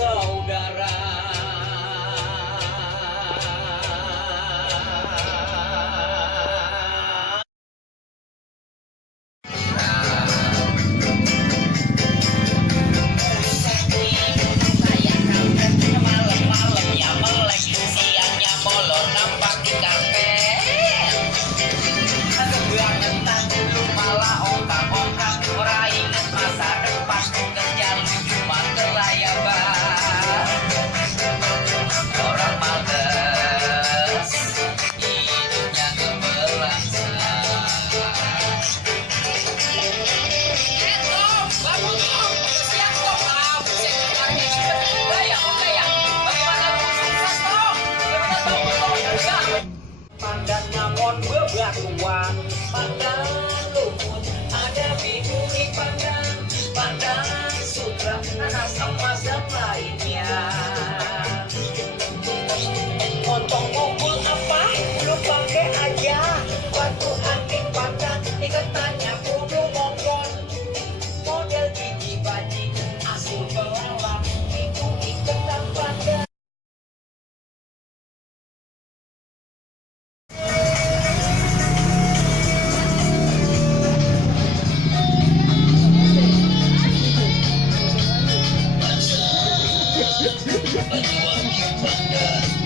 saudara. Malam-malamnya melek, siangnya molor nampak di kafe. Kebangetan dulu malah ongkang-ongkang, ora inget masa depan, kerja lu cuma kelayaban. Orang males, hidupnya ngebelangsa. Tom, bangun Tom, siap Tom. Buset, kamarnya seperti itu ya, oke ya. Bagaimana Tom, sukses Tom? Gimana Tom, Tom, pandang ngamon bebatuan, pandang lumut ada biduri, pandang sutra nanas emas dan lainnya. Montong ngumpul apa lu pakai aja, waktu angin pandang ikatannya kudu mongkon, model gigi baji asul belalang itu iketan pandang. Berjuang di pandang.